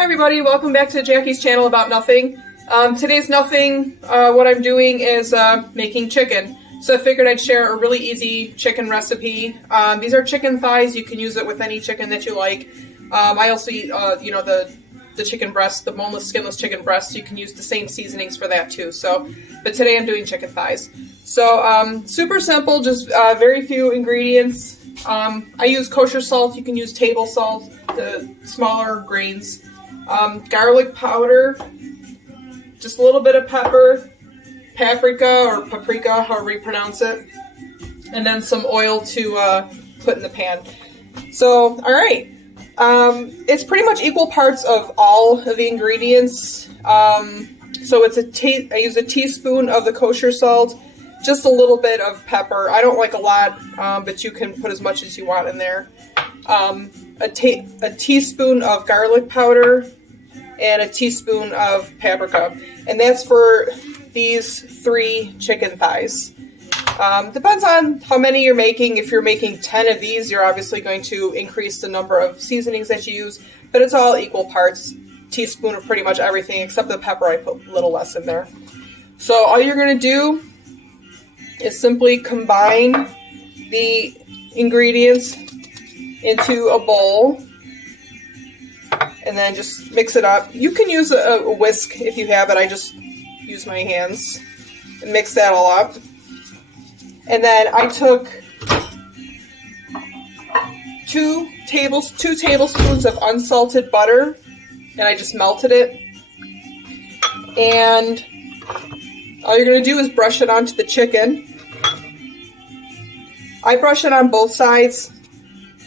Hi everybody, welcome back to Jackie's channel about nothing. Today's nothing, what I'm doing is making chicken. So I figured I'd share a really easy chicken recipe. These are chicken thighs. You can use it with any chicken that you like. I also eat, the chicken breast, the boneless, skinless chicken breast. You can use the same seasonings for that too. But today I'm doing chicken thighs. So super simple, just very few ingredients. I use kosher salt. You can use table salt, the smaller grains. Garlic powder, just a little bit of pepper, paprika or paprika, however you pronounce it, and then some oil to put in the pan. So, all right, it's pretty much equal parts of all of the ingredients. So it's I use a teaspoon of the kosher salt, just a little bit of pepper. I don't like a lot, but you can put as much as you want in there. A teaspoon of garlic powder, and a teaspoon of paprika. And that's for these 3 chicken thighs. Depends on how many you're making. If you're making 10 of these, you're obviously going to increase the number of seasonings that you use, but it's all equal parts. Teaspoon of pretty much everything except the pepper. I put a little less in there. So all you're going to do is simply combine the ingredients into a bowl and then just mix it up. You can use a whisk if you have it. I just use my hands and mix that all up. And then I took 2 tablespoons of unsalted butter and I just melted it. And all you're going to do is brush it onto the chicken. I brush it on both sides.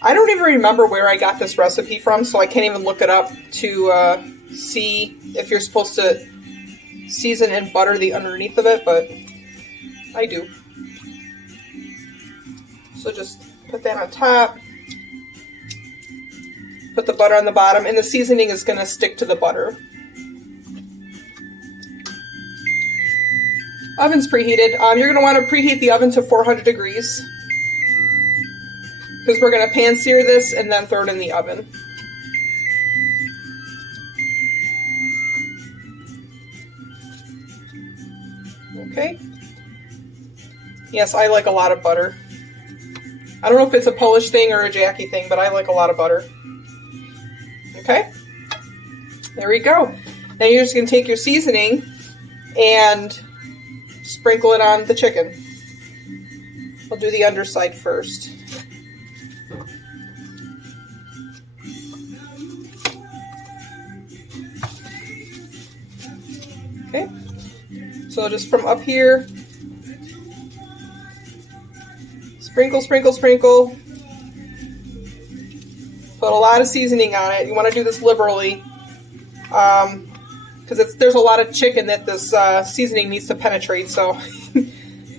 I don't even remember where I got this recipe from, so I can't even look it up to see if you're supposed to season and butter the underneath of it, but I do. So just put that on top, put the butter on the bottom, and the seasoning is going to stick to the butter. Oven's preheated. You're going to want to preheat the oven to 400 degrees. Because we're going to pan sear this and then throw it in the oven. Okay. Yes, I like a lot of butter. I don't know if it's a Polish thing or a Jackie thing, but I like a lot of butter. Okay. There we go. Now you're just going to take your seasoning and sprinkle it on the chicken. I'll do the underside first. Okay, so just from up here, sprinkle, sprinkle, sprinkle. Put a lot of seasoning on it. You want to do this liberally, because there's a lot of chicken that this seasoning needs to penetrate. So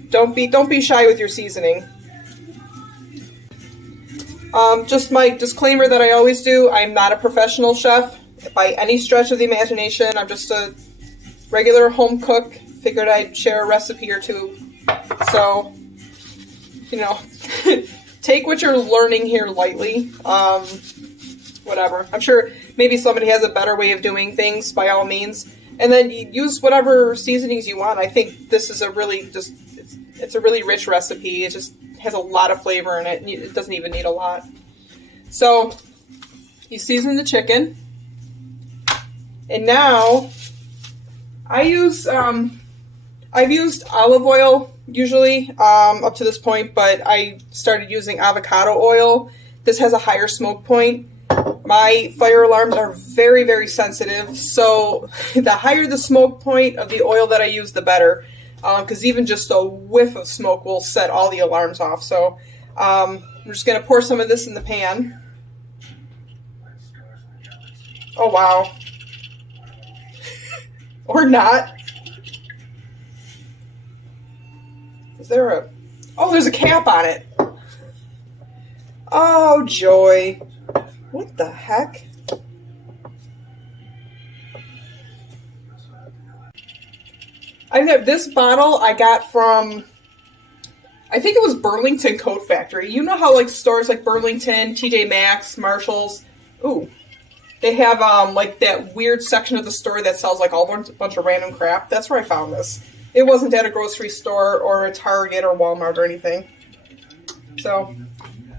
don't be shy with your seasoning. Just my disclaimer that I always do: I'm not a professional chef by any stretch of the imagination. I'm just a regular home cook. Figured I'd share a recipe or two. So, take what you're learning here lightly. Whatever. I'm sure maybe somebody has a better way of doing things, by all means. And then you use whatever seasonings you want. I think this is it's a really rich recipe. It just has a lot of flavor in it. And it doesn't even need a lot. So, you season the chicken. And now I've used olive oil usually up to this point, but I started using avocado oil. This has a higher smoke point. My fire alarms are very, very sensitive, so the higher the smoke point of the oil that I use, the better, because even just a whiff of smoke will set all the alarms off. So I'm just going to pour some of this in the pan. Oh, wow. Or not. Is there there's a cap on it. Oh, joy. What the heck? This bottle I got from, I think it was Burlington Coat Factory. You know how like stores like Burlington, TJ Maxx, Marshalls. Ooh. They have like that weird section of the store that sells like all a bunch of random crap. That's where I found this. It wasn't at a grocery store or a Target or Walmart or anything. So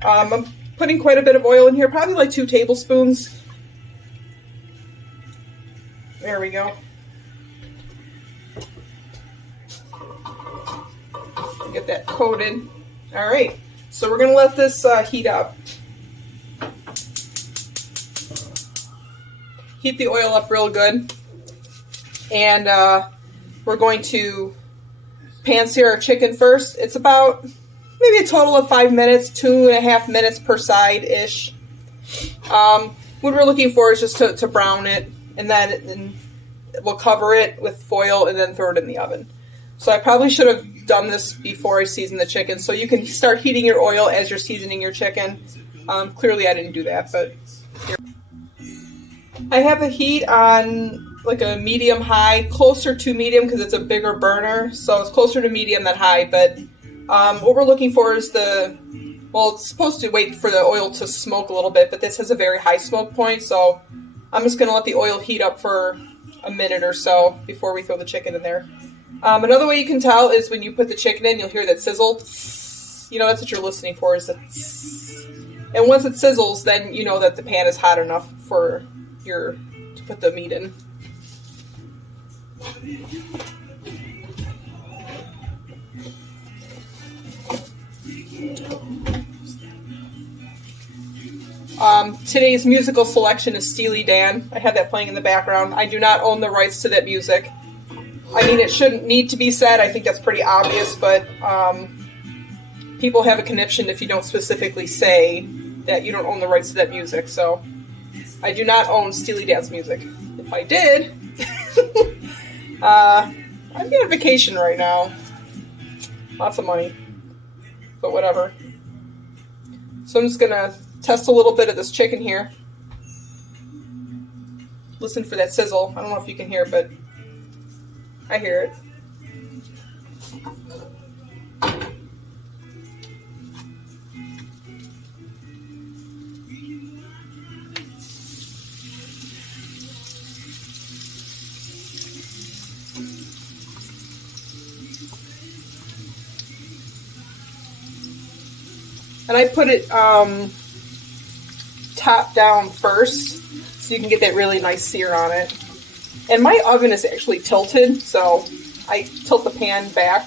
I'm putting quite a bit of oil in here, probably like 2 tablespoons. There we go. Get that coated. All right, so we're gonna let this heat up. Heat the oil up real good, and we're going to pan-sear our chicken first. It's about maybe a total of 5 minutes, 2.5 minutes per side-ish. What we're looking for is just to brown it, and then we'll cover it with foil and then throw it in the oven. So I probably should have done this before I seasoned the chicken, so you can start heating your oil as you're seasoning your chicken. Clearly I didn't do that, but here. I have the heat on like a medium high, closer to medium because it's a bigger burner, so it's closer to medium than high, but what we're looking for is it's supposed to wait for the oil to smoke a little bit, but this has a very high smoke point, so I'm just going to let the oil heat up for a minute or so before we throw the chicken in there. Another way you can tell is when you put the chicken in, you'll hear that sizzle. You know, that's what you're listening for, is that. And once it sizzles, then you know that the pan is hot enough for to put the meat in. Today's musical selection is Steely Dan. I have that playing in the background. I do not own the rights to that music. I mean, it shouldn't need to be said. I think that's pretty obvious, but people have a conniption if you don't specifically say that you don't own the rights to that music. So I do not own Steely Dan's music. If I did, I'd be on vacation right now. Lots of money, but whatever. So I'm just going to test a little bit of this chicken here. Listen for that sizzle. I don't know if you can hear it, but I hear it. And I put it top down first so you can get that really nice sear on it. And my oven is actually tilted, so I tilt the pan back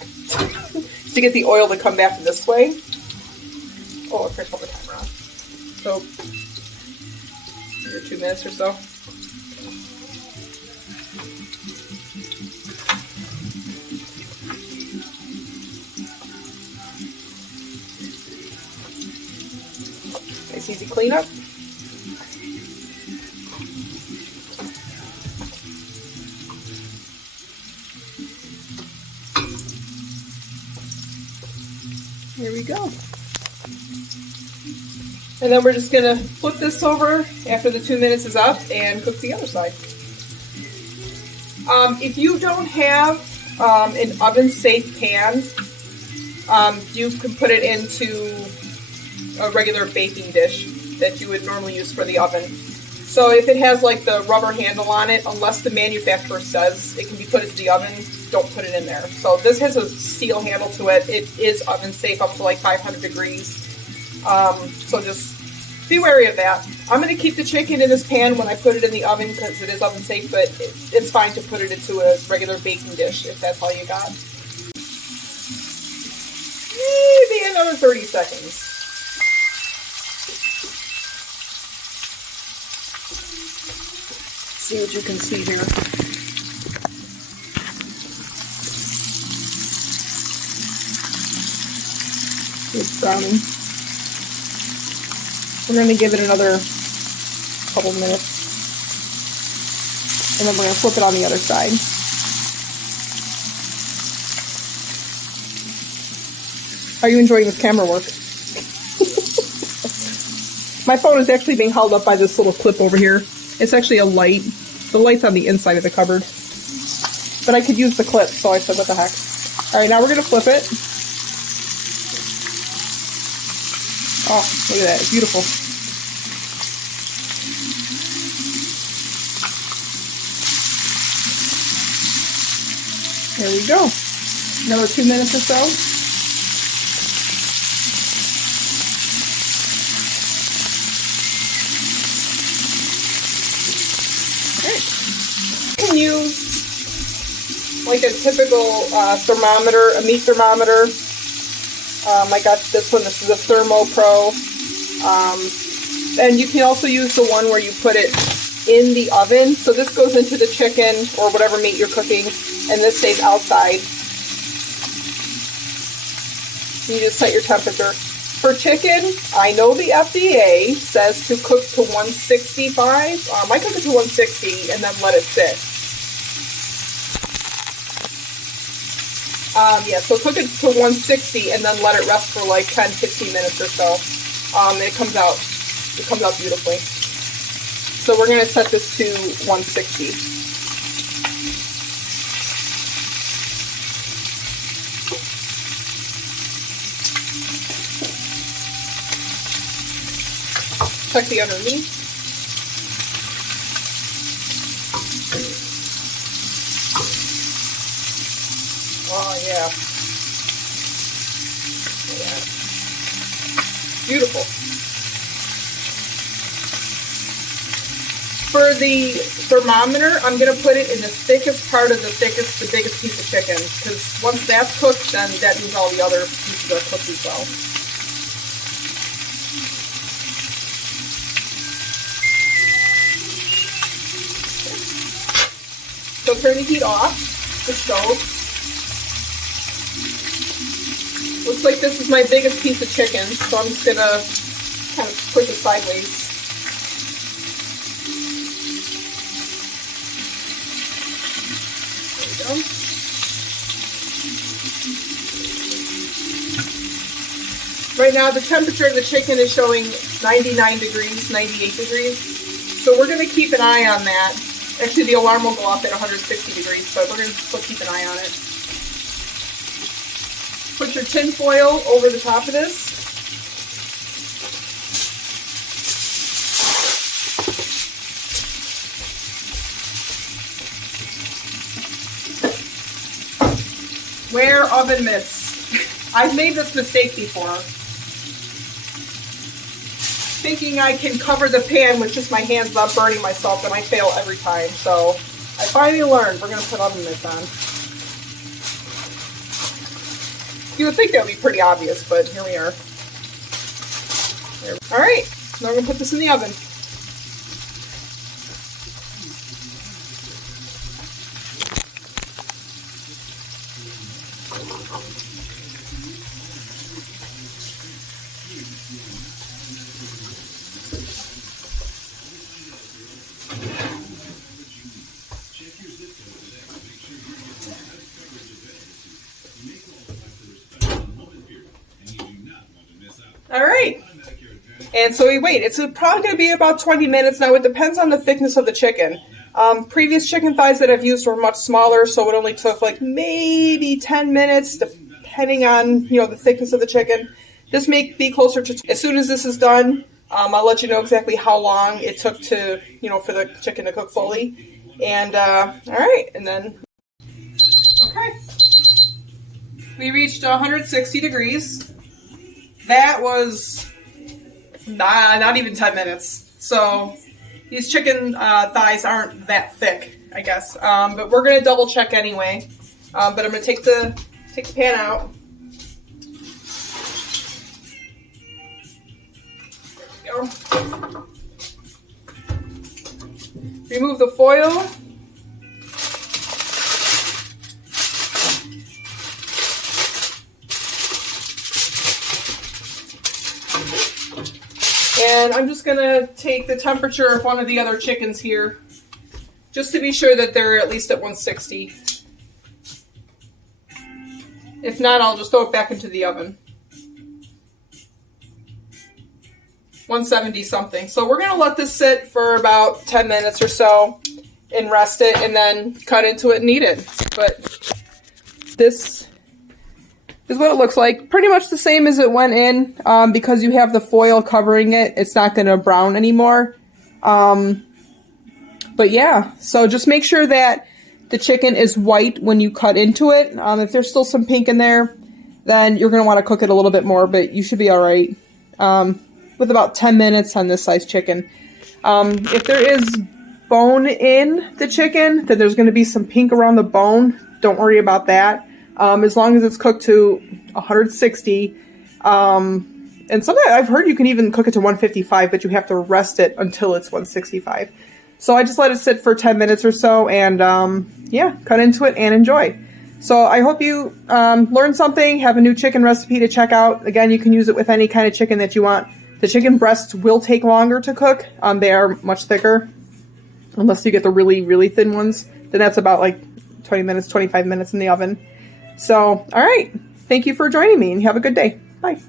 to get the oil to come back this way. Oh, I forgot to put the timer on. So, maybe 2 minutes or so. Nice easy cleanup. Here we go. And then we're just going to flip this over after the 2 minutes is up and cook the other side. If you don't have an oven-safe pan, you can put it into a regular baking dish that you would normally use for the oven. So if it has like the rubber handle on it, unless the manufacturer says it can be put into the oven, don't put it in there. So this has a steel handle to it. It is oven safe up to like 500 degrees. So just be wary of that. I'm going to keep the chicken in this pan when I put it in the oven because it is oven safe, but it's fine to put it into a regular baking dish if that's all you got. Maybe another 30 seconds. See what you can see here. It's browning. We're going to give it another couple minutes. And then we're going to flip it on the other side. Are you enjoying this camera work? My phone is actually being held up by this little clip over here. It's actually a light. The light's on the inside of the cupboard. But I could use the clip, so I said, what the heck. Alright, now we're going to flip it. Oh, look at that. It's beautiful. There we go. Another 2 minutes or so. Okay. You can use like a typical thermometer, a meat thermometer. I got this one. This is a Thermo Pro. And you can also use the one where you put it in the oven. So this goes into the chicken or whatever meat you're cooking, and this stays outside. You just set your temperature. For chicken, I know the FDA says to cook to 165. I cook it to 160 and then let it sit. Yeah, so cook it to 160 and then let it rest for like 10-15 minutes or so. It comes out beautifully. So we're going to set this to 160. Check the underneath. Oh yeah. Beautiful. For the thermometer, I'm going to put it in the thickest part of the biggest piece of chicken, because once that's cooked, then that means all the other pieces are cooked as well. So turn the heat off the stove. Looks like this is my biggest piece of chicken, so I'm just going to kind of push it sideways. Right now the temperature of the chicken is showing 99 degrees, 98 degrees. So we're going to keep an eye on that. Actually the alarm will go off at 160 degrees, but we're going to still keep an eye on it. Put your tin foil over the top of this. Wear oven mitts. I've made this mistake before. Thinking I can cover the pan with just my hands without burning myself, and I fail every time. So I finally learned we're going to put oven mitts on. You would think that would be pretty obvious, but here we are. All right, now we're going to put this in the oven. All right, and so we wait. It's probably going to be about 20 minutes. Now, it depends on the thickness of the chicken. Previous chicken thighs that I've used were much smaller, so it only took like maybe 10 minutes, depending on, you know, the thickness of the chicken. This may be closer to, as soon as this is done, I'll let you know exactly how long it took to, you know, for the chicken to cook fully. And, all right, and then, okay. We reached 160 degrees. That was not even 10 minutes. So these chicken thighs aren't that thick, I guess. But we're going to double check anyway. But I'm going to take the pan out. There we go. Remove the foil. And I'm just going to take the temperature of one of the other chickens here, just to be sure that they're at least at 160. If not, I'll just throw it back into the oven. 170 something. So we're going to let this sit for about 10 minutes or so and rest it, and then cut into it and eat it. But this is what it looks like. Pretty much the same as it went in, because you have the foil covering it. It's not going to brown anymore. But yeah, so just make sure that the chicken is white when you cut into it. If there's still some pink in there, then you're going to want to cook it a little bit more, but you should be all right with about 10 minutes on this size chicken. If there is bone in the chicken, then there's going to be some pink around the bone. Don't worry about that. As long as it's cooked to 160. And sometimes I've heard you can even cook it to 155, but you have to rest it until it's 165. So I just let it sit for 10 minutes or so and yeah, cut into it and enjoy. So I hope you learned something, have a new chicken recipe to check out. Again, you can use it with any kind of chicken that you want. The chicken breasts will take longer to cook. They are much thicker. Unless you get the really, really thin ones. Then that's about like 20 minutes, 25 minutes in the oven. So, all right. Thank you for joining me and have a good day. Bye.